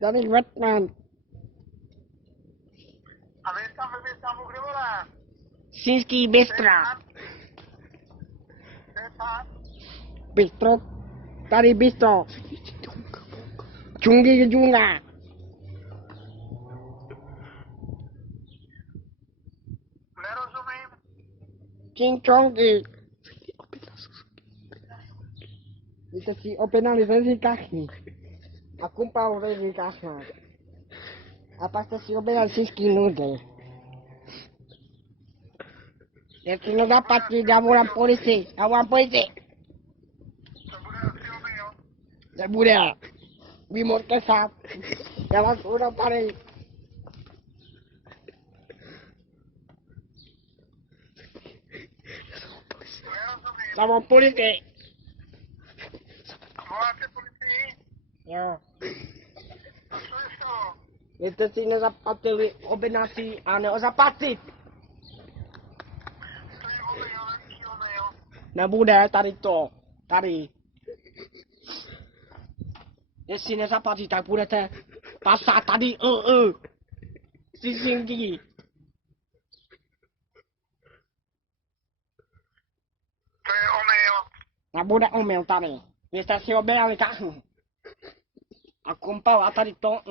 Tady Batman. A vy tam kde volá? Sýnský Bystra. To je tam? Bystro. Tady Bystro. Čungy je džunga. Nerozumím. Činčonky. Vy jste si objednali řezí kachny. A kumpal řezí kachna. A pak jste si objednali sýnský nudle. Jestli nezaplatí, já volám policii. Já volám policii. To bude asi omyl. Nebude. Vy můžete sám. Já vás udám tady. Nerozumím. Samou policii. Voláte policii? Jo. A co je stalo? Vy jste si nezaplatili objednací a neozaplatit. To je omyl, není omyl. Nebude tady to. Tady. Jestli nezaplatí, tak budete pasat tady. Cizinky. To je omyl. Nebude omyl tady. Vy jste si objednali kachnu. A kumpal a tady to.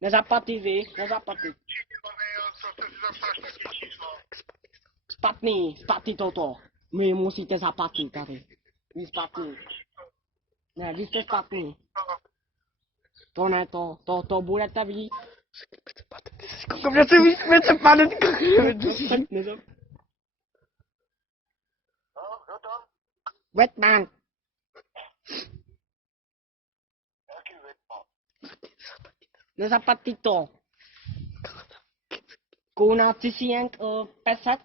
Nezaplatí vy, nezaplatí. Určitě omyl, co jste si zapsal špatný číslo. Splatný toto. Vy musíte zaplatit tady. Vy splatný. Ne, vy jste splatný. To ne, to budete vy. Kolik mě se vysměte, pane, No, kdo tam? Batman. Jaký větma? Nezaplatí to. Kuna 1500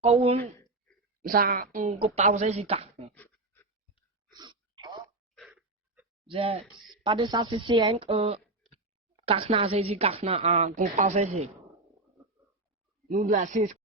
korun za koupal ze říká. Že 50 cc kachna ze říká a koupal ze říká. Nudle si